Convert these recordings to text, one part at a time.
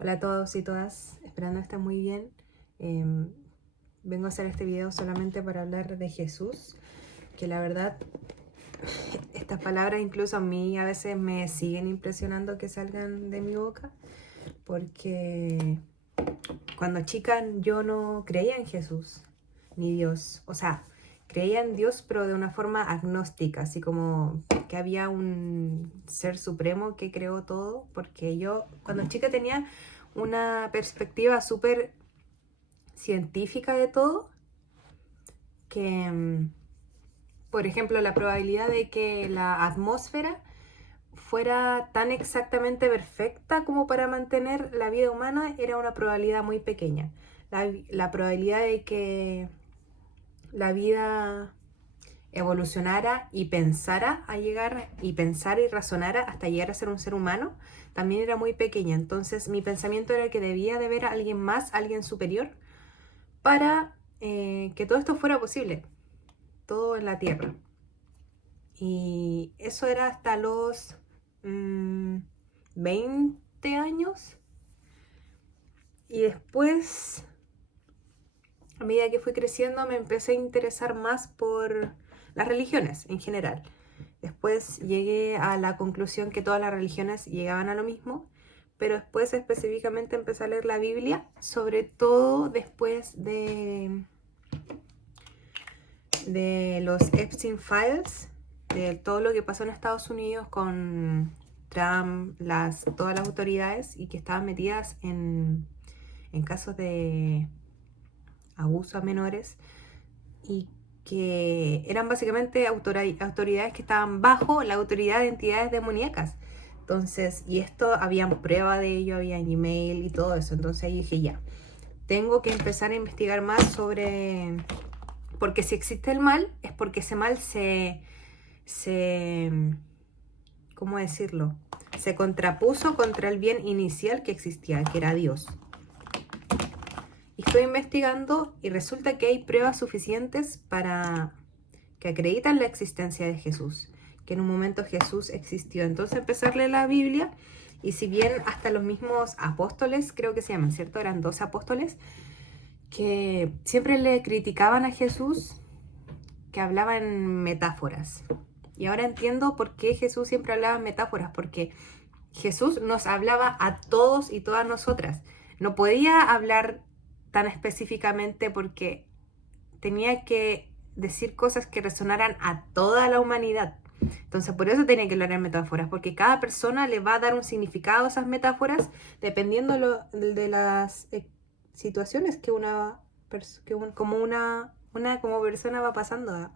Hola a todos y todas, esperando estar muy bien. Vengo a hacer este video solamente para hablar de Jesús, que la verdad estas palabras incluso a mí a veces me siguen impresionando que salgan de mi boca, porque cuando chica yo no creía en Jesús ni Dios, o sea, creía en Dios pero de una forma agnóstica, así como que había un ser supremo que creó todo, porque yo cuando chica tenía una perspectiva súper científica de todo, que por ejemplo la probabilidad de que la atmósfera fuera tan exactamente perfecta como para mantener la vida humana era una probabilidad muy pequeña. La probabilidad de que la vida evolucionara y pensara a llegar y pensara y razonara hasta llegar a ser un ser humano también era muy pequeña. Entonces mi pensamiento era que debía de haber a alguien más, alguien superior, para que todo esto fuera posible, todo en la Tierra. Y eso era hasta los 20 años. Y después, a medida que fui creciendo, me empecé a interesar más por las religiones en general. Después llegué a la conclusión que todas las religiones llegaban a lo mismo, pero después específicamente empecé a leer la Biblia, sobre todo después de los Epstein Files, de todo lo que pasó en Estados Unidos con Trump, todas las autoridades y que estaban metidas en casos de abuso a menores y que eran básicamente autoridades que estaban bajo la autoridad de entidades demoníacas. Entonces, y esto había prueba de ello, había email y todo eso. Entonces ahí dije, ya, tengo que empezar a investigar más sobre... Porque si existe el mal, es porque ese mal ¿cómo decirlo? Se contrapuso contra el bien inicial que existía, que era Dios. Y estoy investigando y resulta que hay pruebas suficientes para que acreditan la existencia de Jesús, que en un momento Jesús existió. Entonces empecé a leer la Biblia y si bien hasta los mismos apóstoles, creo que se llaman, ¿cierto? Eran 12 apóstoles, que siempre le criticaban a Jesús, que hablaba en metáforas. Y ahora entiendo por qué Jesús siempre hablaba en metáforas, porque Jesús nos hablaba a todos y todas nosotras. No podía hablar tan específicamente porque tenía que decir cosas que resonaran a toda la humanidad. Entonces por eso tenía que hablar en metáforas, porque cada persona le va a dar un significado a esas metáforas dependiendo de las situaciones que como persona va pasando a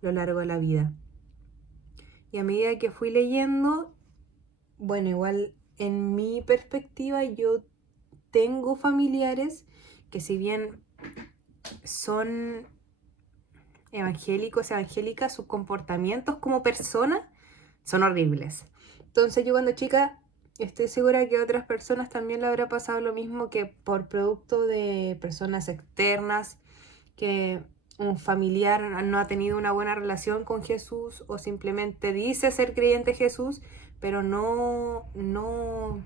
lo largo de la vida. Y a medida que fui leyendo, bueno, igual en mi perspectiva yo tengo familiares que si bien son evangélicos, evangélicas, sus comportamientos como personas son horribles. Entonces yo cuando chica estoy segura que a otras personas también le habrá pasado lo mismo, que por producto de personas externas, que un familiar no ha tenido una buena relación con Jesús o simplemente dice ser creyente en Jesús, pero no, no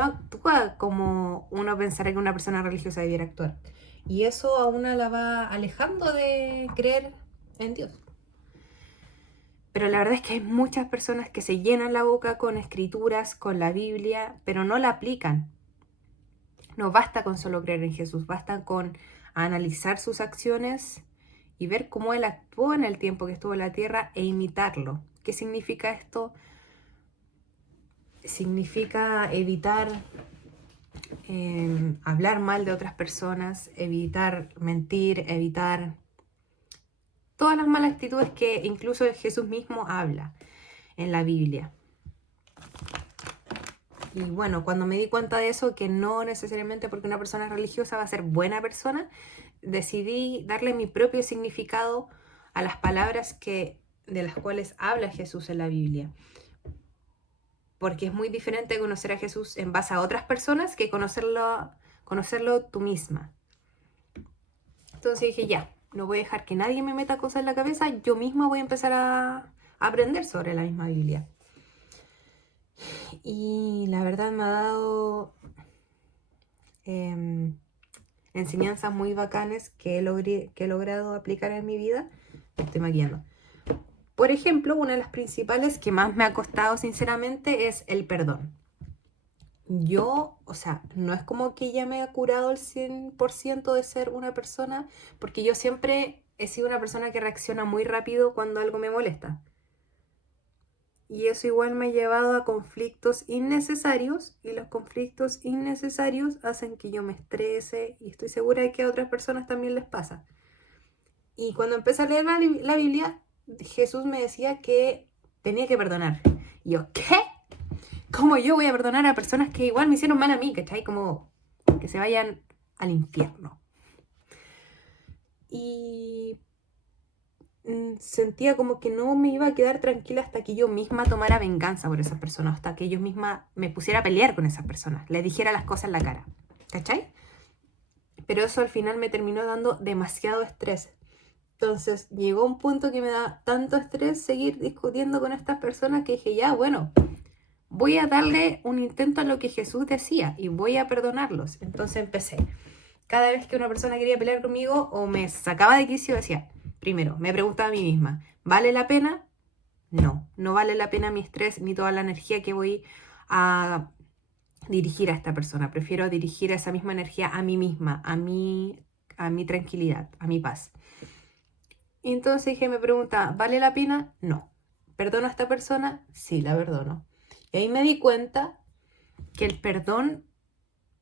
actúa como uno pensaría que una persona religiosa debiera actuar. Y eso a una la va alejando de creer en Dios. Pero la verdad es que hay muchas personas que se llenan la boca con escrituras, con la Biblia, pero no la aplican. No basta con solo creer en Jesús, basta con analizar sus acciones y ver cómo Él actuó en el tiempo que estuvo en la tierra e imitarlo. ¿Qué significa esto? Significa evitar hablar mal de otras personas, evitar mentir, evitar todas las malas actitudes que incluso Jesús mismo habla en la Biblia. Y bueno, cuando me di cuenta de eso, que no necesariamente porque una persona es religiosa va a ser buena persona, decidí darle mi propio significado a las palabras de las cuales habla Jesús en la Biblia. Porque es muy diferente conocer a Jesús en base a otras personas que conocerlo tú misma. Entonces dije, ya, no voy a dejar que nadie me meta cosas en la cabeza, yo misma voy a empezar a aprender sobre la misma Biblia. Y la verdad me ha dado enseñanzas muy bacanas que he logrado aplicar en mi vida. Me estoy maquillando. Por ejemplo, una de las principales que más me ha costado sinceramente es el perdón. Yo, o sea, no es como que ya me ha curado el 100% de ser una persona, porque yo siempre he sido una persona que reacciona muy rápido cuando algo me molesta. Y eso igual me ha llevado a conflictos innecesarios, y los conflictos innecesarios hacen que yo me estrese, y estoy segura de que a otras personas también les pasa. Y cuando empecé a leer la Biblia, Jesús me decía que tenía que perdonar. Y yo, ¿qué? ¿Cómo yo voy a perdonar a personas que igual me hicieron mal a mí? ¿Cachai? Como que se vayan al infierno. Y sentía como que no me iba a quedar tranquila hasta que yo misma tomara venganza por esas personas, hasta que yo misma me pusiera a pelear con esas personas, le dijera las cosas en la cara. ¿Cachai? Pero eso al final me terminó dando demasiado estrés. Entonces llegó un punto que me da tanto estrés seguir discutiendo con estas personas que dije, ya, bueno, voy a darle un intento a lo que Jesús decía y voy a perdonarlos. Entonces empecé. Cada vez que una persona quería pelear conmigo o me sacaba de quicio, decía, primero, me preguntaba a mí misma, ¿vale la pena? No, no vale la pena mi estrés ni toda la energía que voy a dirigir a esta persona. Prefiero dirigir esa misma energía a mí misma, a mi tranquilidad, a mi paz. Y entonces dije, me pregunta, ¿vale la pena? No. ¿Perdono a esta persona? Sí, la perdono. Y ahí me di cuenta que el perdón,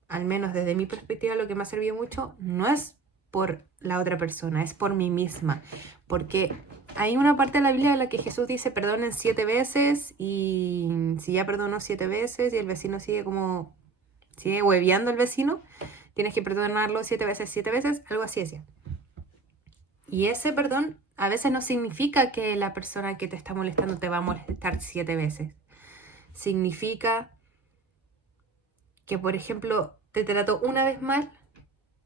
al menos desde mi perspectiva, lo que me ha servido mucho, no es por la otra persona, es por mí misma. Porque hay una parte de la Biblia en la que Jesús dice, perdonen 7 veces, y si ya perdonó 7 veces y el vecino sigue hueveando al vecino, tienes que perdonarlo 7 veces, algo así decía. Y ese perdón a veces no significa que la persona que te está molestando te va a molestar 7 veces. Significa que, por ejemplo, te trató una vez mal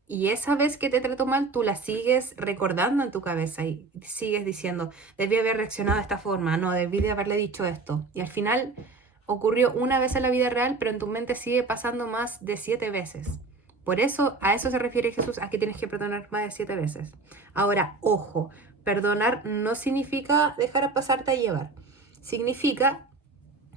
y esa vez que te trató mal tú la sigues recordando en tu cabeza y sigues diciendo, debí haber reaccionado de esta forma, no, debí de haberle dicho esto. Y al final ocurrió una vez en la vida real, pero en tu mente sigue pasando más de 7 veces. Por eso, a eso se refiere Jesús, a que tienes que perdonar más de 7 veces. Ahora, ojo, perdonar no significa dejar a pasarte a llevar. Significa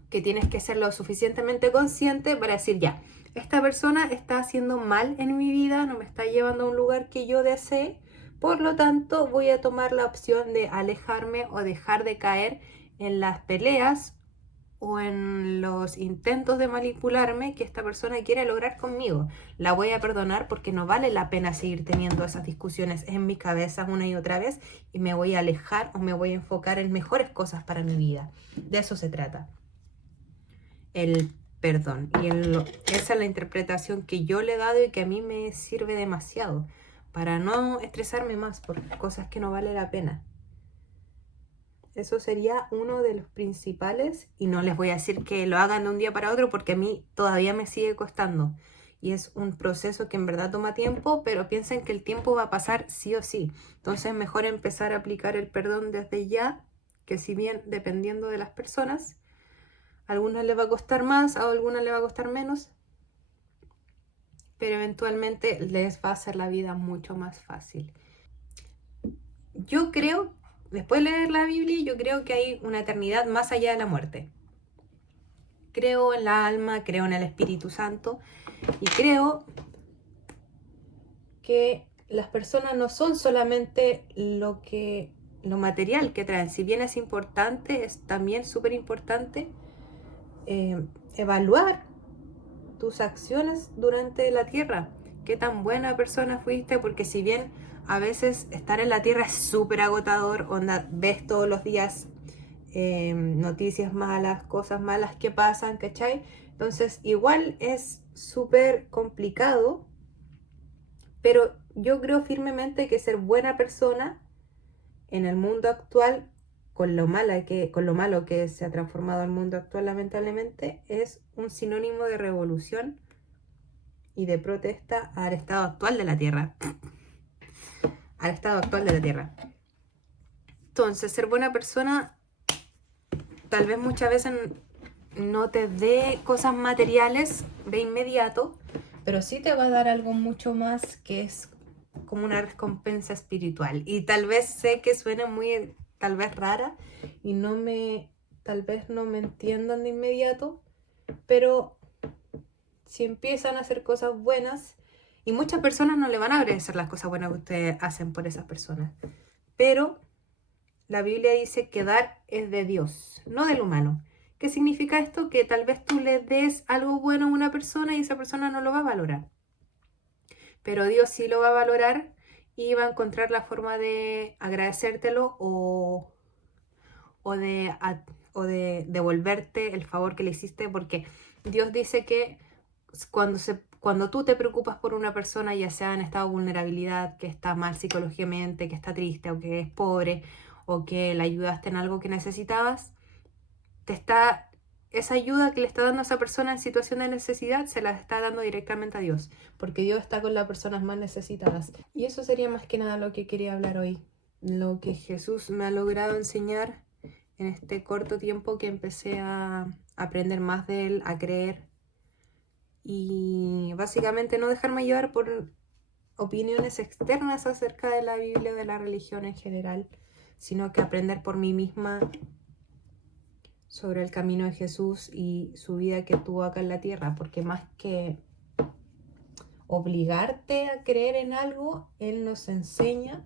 que tienes que ser lo suficientemente consciente para decir, ya, esta persona está haciendo mal en mi vida, no me está llevando a un lugar que yo desee, por lo tanto voy a tomar la opción de alejarme o dejar de caer en las peleas o en los intentos de manipularme que esta persona quiere lograr conmigo. La voy a perdonar porque no vale la pena seguir teniendo esas discusiones en mi cabeza una y otra vez, y me voy a alejar o me voy a enfocar en mejores cosas para mi vida. De eso se trata el perdón. Y esa es la interpretación que yo le he dado y que a mí me sirve demasiado para no estresarme más por cosas que no vale la pena. Eso sería uno de los principales, y no les voy a decir que lo hagan de un día para otro porque a mí todavía me sigue costando. Y es un proceso que en verdad toma tiempo, pero piensen que el tiempo va a pasar sí o sí. Entonces mejor empezar a aplicar el perdón desde ya, que si bien dependiendo de las personas, a algunas les va a costar más, a algunas les va a costar menos, pero eventualmente les va a hacer la vida mucho más fácil. Yo creo, después de leer la Biblia, yo creo que hay una eternidad más allá de la muerte. Creo en la alma, creo en el Espíritu Santo y creo que las personas no son solamente lo material que traen. Si bien es importante, es también súper importante evaluar tus acciones durante la tierra. Qué tan buena persona fuiste, porque si bien a veces estar en la tierra es súper agotador, onda, ves todos los días noticias malas, cosas malas que pasan, ¿cachai? Entonces igual es súper complicado, pero yo creo firmemente que ser buena persona en el mundo actual, con lo malo que se ha transformado el mundo actual lamentablemente, es un sinónimo de revolución y de protesta al estado actual de la Tierra. Al estado actual de la Tierra. Entonces, ser buena persona, tal vez muchas veces no te dé cosas materiales de inmediato, pero sí te va a dar algo mucho más que es como una recompensa espiritual. Y tal vez sé que suena muy, tal vez rara, y tal vez no me entiendan de inmediato, pero si empiezan a hacer cosas buenas, y muchas personas no le van a agradecer las cosas buenas que ustedes hacen por esas personas, pero la Biblia dice que dar es de Dios, no del humano. ¿Qué significa esto? Que tal vez tú le des algo bueno a una persona y esa persona no lo va a valorar, pero Dios sí lo va a valorar y va a encontrar la forma de agradecértelo o de, o de devolverte el favor que le hiciste, porque Dios dice que cuando tú te preocupas por una persona, ya sea en estado de vulnerabilidad, que está mal psicológicamente, que está triste o que es pobre o que le ayudaste en algo que necesitabas, esa ayuda que le está dando a esa persona en situación de necesidad se la está dando directamente a Dios, porque Dios está con las personas más necesitadas. Y eso sería más que nada lo que quería hablar hoy, lo que Jesús me ha logrado enseñar en este corto tiempo que empecé a aprender más de Él, a creer y básicamente no dejarme llevar por opiniones externas acerca de la Biblia, de la religión en general, sino que aprender por mí misma sobre el camino de Jesús y su vida que tuvo acá en la tierra, porque más que obligarte a creer en algo, Él nos enseña,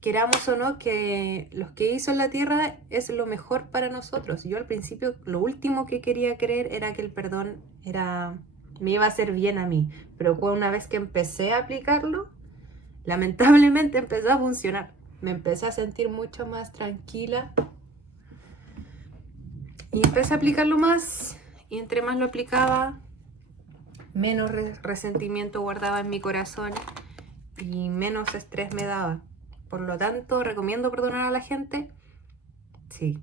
queramos o no, que lo que hizo en la tierra es lo mejor para nosotros. Yo al principio lo último que quería creer era que el perdón me iba a hacer bien a mí, pero una vez que empecé a aplicarlo, lamentablemente empezó a funcionar. Me empecé a sentir mucho más tranquila y empecé a aplicarlo más, y entre más lo aplicaba, menos resentimiento guardaba en mi corazón y menos estrés me daba. Por lo tanto, ¿recomiendo perdonar a la gente? Sí.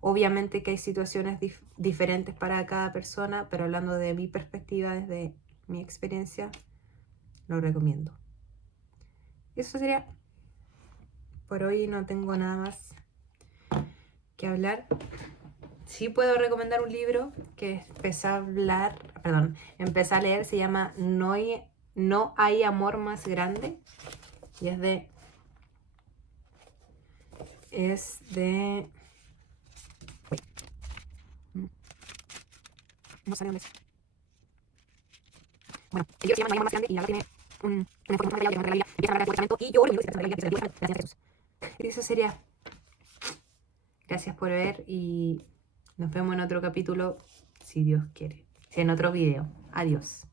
Obviamente que hay situaciones diferentes para cada persona, pero hablando de mi perspectiva, desde mi experiencia, lo recomiendo. Eso sería por hoy. No tengo nada más que hablar. Sí puedo recomendar un libro que empecé a leer, se llama No hay amor más grande, y no sé dónde es. Bueno, el libro se llama No hay amor más grande y ahora tiene una información más de la Biblia, empieza a hablar del comportamiento y yo oro y empieza a hablar de la Biblia, gracias a Jesús. Y eso sería. Gracias por ver y nos vemos en otro capítulo, si Dios quiere. En otro video. Adiós.